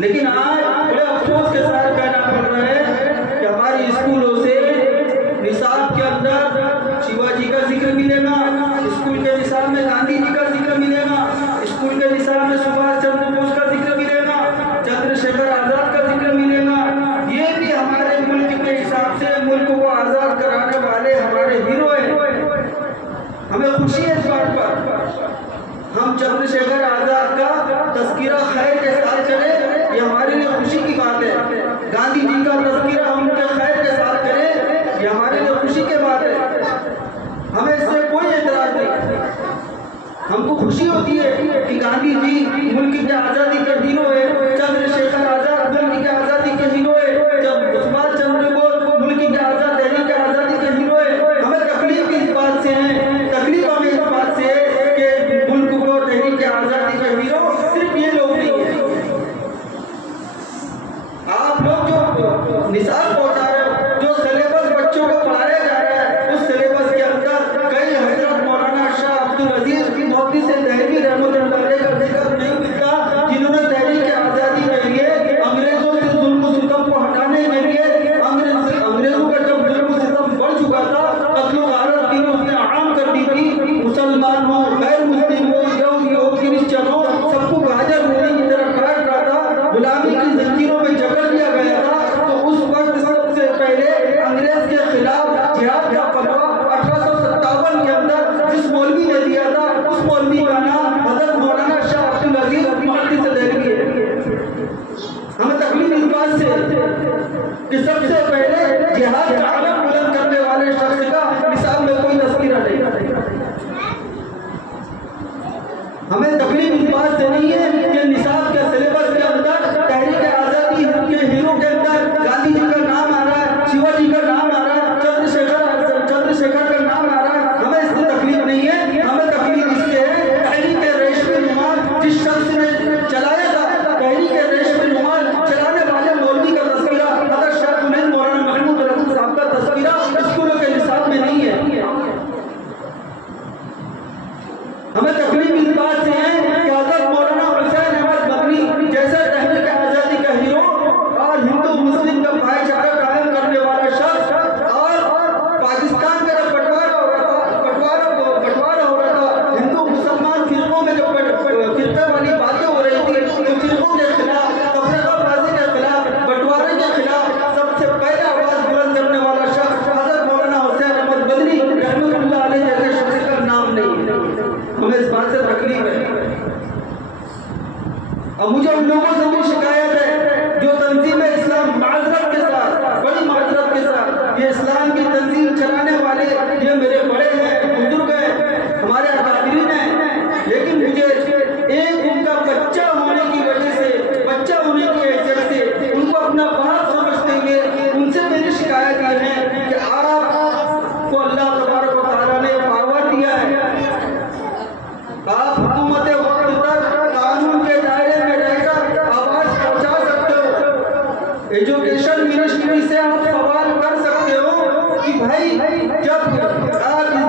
लेकिन आज बड़े अफसोस के साथ कहना पड़ रहा है कि हमारे स्कूलों से निसाब के अंदर शिवाजी का जिक्र मिलेगा, स्कूल के निसाब में गांधी जी का जिक्र मिलेगा, स्कूल के निसाब में सुभाष चंद्र बोस का जिक्र मिलेगा, चंद्रशेखर आजाद का जिक्र मिलेगा। ये भी हमारे मुल्क के हिसाब से मुल्क को आजाद कराने वाले हमारे हीरो हैं। हमें खुशी है इस बात पर। हम चंद्रशेखर आजाद का तस्कीरा खैर के साथ चले, ये हमारे लिए खुशी की बात है। गांधी जी का तस्कीरा हम उनके खैर के साथ करें, ये हमारे लिए खुशी की बात है। हमें इससे कोई एतराज नहीं। हमको खुशी होती है कि गांधी जी मुल्क के आज़ादी के हीरो है, चंद्रशेखर आजाद मुल्क के आज़ादी के हीरो है, जब सुभाष चंद्र बोस मुल्क के आज़ाद तहरीक के आज़ादी के हीरो है। हमें तकलीफ इस बात से है, तकलीफ हमें इस बात से है कि मुल्क को तहरीक के आज़ादी के हीरो सिर्फ ये लोग नहीं है। आप लोग जो निसाब पहुंचा रहे हो, जो सिलेबस बच्चों को पढ़ाया जा रहा है, उस सिलेबस के अंदर कई हजरत मौलाना शाह अब्दुल अजीज की मोहब्बती से तहरीर रहमतुल्लाह अलैह का जिक्र नहीं मिलता, जिन्होंने तहरीक के आज़ादी के लिए अंग्रेजों से जुल्म सितम को हटाने के लिए अंग्रेजों का जब जुल्म सितम बढ़ चुका था, कत्ल गारत की उसने आम कर दी थी। मुसलमान हो, गैर मुस्लिम हो, यहूदी क्रिश्चियन हो, सबको गाजर मूली की तरह काट रहा था, गुलामी की जंजीरों में जकड़ दिया गया था। तो उस वक्त सबसे पहले अंग्रेज के खिलाफ जिहाद का फतवा 1857 के अंदर जिस मौलवी ने दिया था, उस मौलवी का नाम हजरत मौलाना शाह अब्दुल अजीज मुहद्दिस दहलवी है। हमें तकलीफ इस बात से कि सबसे पहले जिहाद का अलम बुलंद करने वाले शख्स का निसाब में कोई तस्कीरा नहीं। हमें तकलीफ इस बात से नहीं है कि निसाब के सिलेबस के अंदर तहरीक आज़ादी के हीरो के अंदर गांधी जी का नाम आ रहा है, शिवाजी का नाम आ रहा है, चंद्रशेखर का नाम आ रहा है। हमें इससे तकलीफ नहीं है। हमें तकलीफ इससे है तहरीक रेशमी रुमाल जिस शख्स ने चलाया था, तहरीक रेशमी रुमाल चलाने वाले मौलवी का तस्कीरा, हज़रत शाह जुनैद मौलाना महमूद रहमत साहब का तस्कीरा स्कूलों के निसाब में नहीं है। हमें तकलीफ इस बात से है कि हज़रत मौलाना हुसैन अहमद मदनी जैसे तहरीक आज़ादी का हीरो और हिंदू मुस्लिम का भाईचारा कायम करने वाला शख्स, और पाकिस्तान का जब बंटवारा हो रहा था, हिंदू मुसलमान फिरकों में जब फिरके वाली बातें हो रही थी, तो फिरकों के खिलाफ, तफरीकाबाजी के खिलाफ, बंटवारे के खिलाफ सबसे पहले आवाज बुलंद करने वाला शख्स हज़रत मौलाना हुसैन अहमद मदनी रहमतुल्लाह अलैह जैसे शख्स का नाम नहीं है। हमें इस बात से तकलीफ है। अब मुझे उन लोगों से भी शिकायत है जो तंजीम इस्लाम माजरत के साथ, बड़ी माजरत के साथ ये इस्लाम की तंजीम चलाने वाले, ये मेरे बड़े हैं, बुजुर्ग हैं, हमारे अकादरीन हैं, लेकिन मुझे एक उनका बच्चा होने की वजह से, बच्चा होने की हैसियत से उनको अपना बाप समझते हुए उनसे मेरी शिकायत ये है कि आपको अल्लाह तबारक व तआला ने पावर दिया है, आप हुकूमत वक्त तक कानून के दायरे में रहकर आवाज पहुंचा सकते हो। एजुकेशन मिनिस्ट्री से आप सवाल कर सकते हो कि भाई जब आप